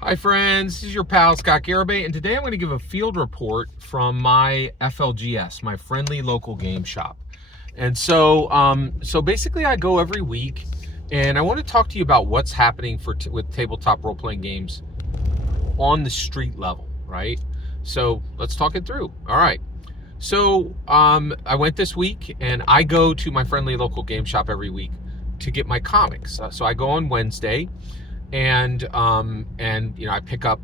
Hi friends, this is your pal Scott Garibay, and today I'm going to give a field report from my FLGS, my friendly local game shop. And so basically I go every week, and I want to talk to you about what's happening with tabletop role-playing games on the street level, right? So let's talk it through. All right. So I went this week, and I go to my friendly local game shop every week to get my comics. So I go on Wednesday, and I pick up,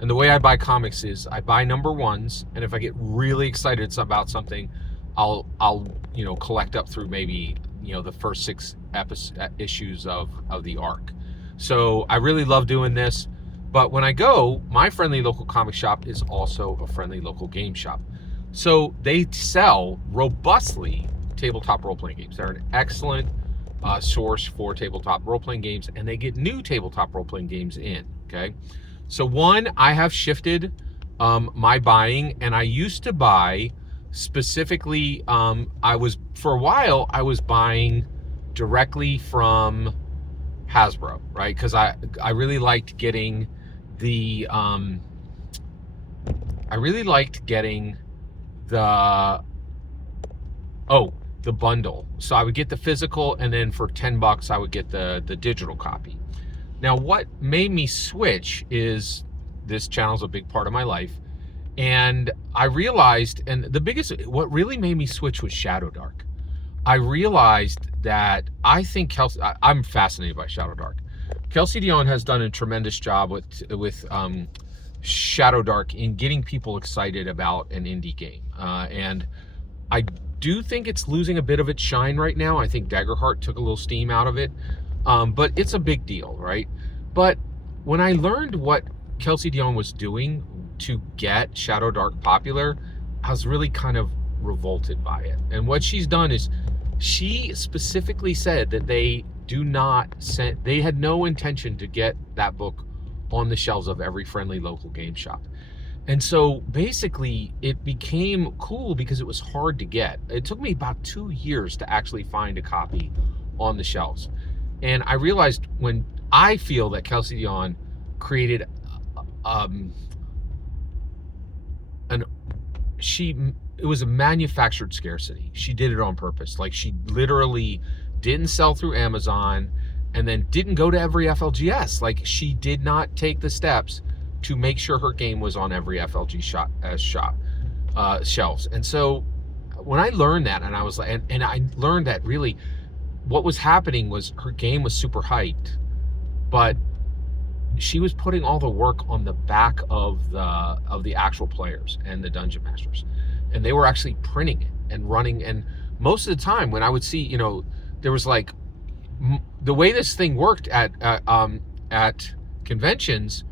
and the way I buy comics is I buy number ones, and if I get really excited about something, I'll collect up through maybe the first six issues of the arc. So I really love doing this. But when I go, my friendly local comic shop is also a friendly local game shop. So they sell robustly tabletop role-playing games. They're an excellent source for tabletop role-playing games, and they get new tabletop role-playing games in. Okay, so I have shifted my buying, and I used to buy specifically. For a while I was buying directly from Hasbro, right? Because I really liked getting the the bundle. So I would get the physical, and then for $10 I would get the digital copy. Now what made me switch is this channel's a big part of my life, and I realized, and what really made me switch was Shadow Dark. I realized that I'm fascinated by Shadow Dark. Kelsey Dion has done a tremendous job with Shadow Dark in getting people excited about an indie game, and I do think it's losing a bit of its shine right now. I think Daggerheart took a little steam out of it, but it's a big deal, right? But when I learned what Kelsey Dion was doing to get Shadow Dark popular, I was really kind of revolted by it. And what she's done is she specifically said that they had no intention to get that book on the shelves of every friendly local game shop. And so basically it became cool because it was hard to get. It took me about 2 years to actually find a copy on the shelves. And I realized I feel that Kelsey Dion created it was a manufactured scarcity. She did it on purpose. Like, she literally didn't sell through Amazon and then didn't go to every FLGS. Like, she did not take the steps to make sure her game was on every FLG shelves. And so when I learned that, and I was like, and I learned that really what was happening was her game was super hyped, but she was putting all the work on the back of the actual players and the dungeon masters, and they were actually printing it and running. And most of the time when I would see, there was like the way this thing worked at conventions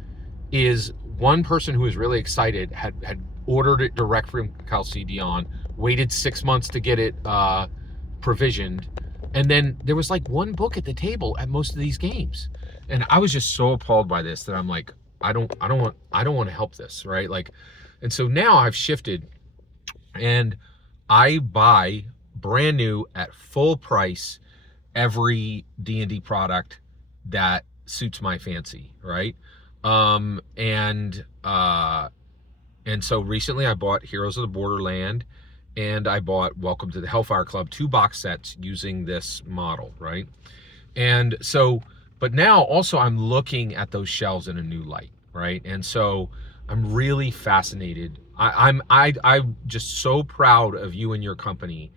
is one person who was really excited had ordered it direct from Kelsey Dion, waited 6 months to get it provisioned, and then there was like one book at the table at most of these games. And I was just so appalled by this that I'm like, I don't want to help this, right? Like, and so now I've shifted, and I buy brand new at full price every D&D product that suits my fancy, right? And so recently I bought Heroes of the Borderland, and I bought Welcome to the Hellfire Club, 2 box sets using this model, right? And so, but now also I'm looking at those shelves in a new light, right? And so I'm really fascinated. I'm just so proud of you and your company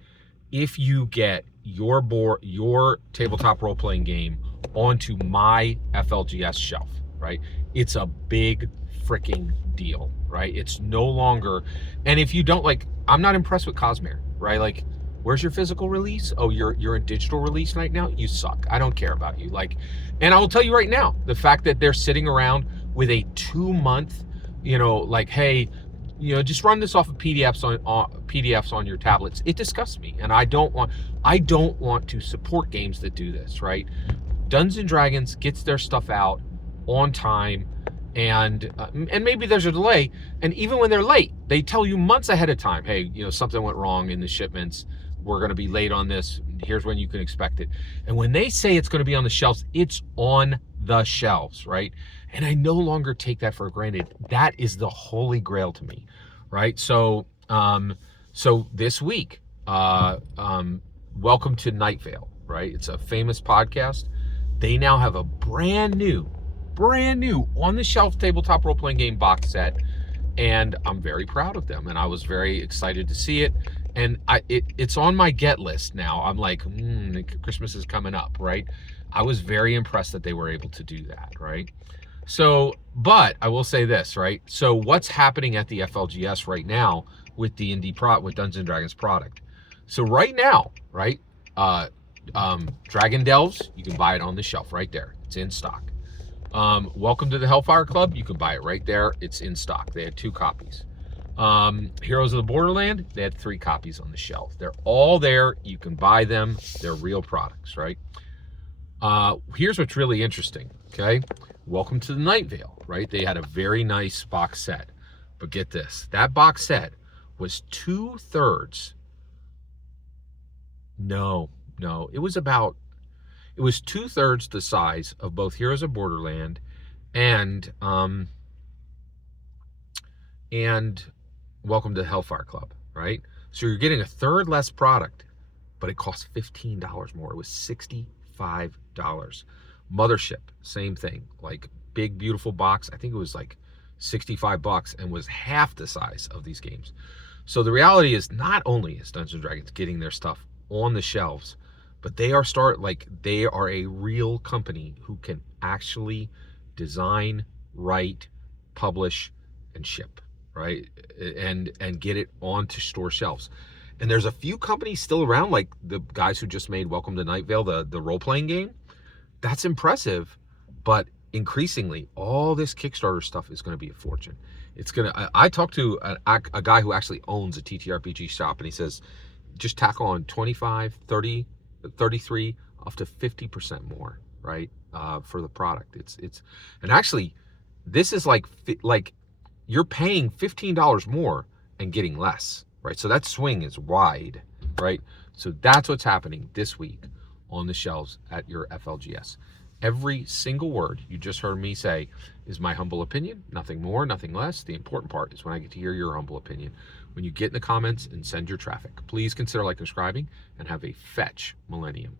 if you get your tabletop role-playing game onto my FLGS shelf, right? It's a big freaking deal, right? It's no longer, and if you don't, like, I'm not impressed with Cosmere, right? Like, where's your physical release? Oh, you're in digital release right now? You suck. I don't care about you. Like, and I will tell you right now, the fact that they're sitting around with a 2-month, like, hey, just run this off of PDFs on your tablets. It disgusts me, and I don't want to support games that do this, right? Dungeons and Dragons gets their stuff out on time, and maybe there's a delay, and even when they're late, they tell you months ahead of time, hey, something went wrong in the shipments, we're going to be late on this. Here's when you can expect it. And when they say it's going to be on the shelves, it's on the shelves, right? And I no longer take that for granted. That is the holy grail to me, right? So, so this week, welcome to Nightvale, right? It's a famous podcast. They now have a brand new on the shelf tabletop role-playing game box set, and I'm very proud of them, and I was very excited to see it. And it's on my get list now. I'm like, Christmas is coming up, right? I was very impressed that they were able to do that, right? So, but I will say this, right? So what's happening at the FLGS right now with the with Dungeons and Dragons product? So right now, right, Dragon Delves, you can buy it on the shelf right there. It's in stock. Welcome to the Hellfire Club, you can buy it right there. It's in stock. They had 2 copies. Heroes of the Borderland, they had 3 copies on the shelf. They're all there. You can buy them. They're real products, right? Here's what's really interesting, okay? Welcome to the Nightvale, right? They had a very nice box set. But get this, that box set was 2/3. No, it was 2/3 the size of both Heroes of Borderland and Welcome to the Hellfire Club, right? So you're getting 1/3 less product, but it costs $15 more. It was $65. Mothership, same thing, like big beautiful box. I think it was like $65 and was half the size of these games. So the reality is, not only is Dungeons & Dragons getting their stuff on the shelves, but they are a real company who can actually design, write, publish, and ship, right? And get it onto store shelves. And there's a few companies still around, like the guys who just made Welcome to Nightvale, the role-playing game. That's impressive, but increasingly, all this Kickstarter stuff is going to be a fortune. It's gonna. I talked to a guy who actually owns a TTRPG shop, and he says, just tack on 25, 30, 33, up to 50% more, right? For the product. And actually, this is like you're paying $15 more and getting less, right? So that swing is wide, right? So that's what's happening this week on the shelves at your FLGS. Every single word you just heard me say is my humble opinion, nothing more, nothing less. The important part is when I get to hear your humble opinion. When you get in the comments and send your traffic, please consider like and subscribing, and have a fetch millennium.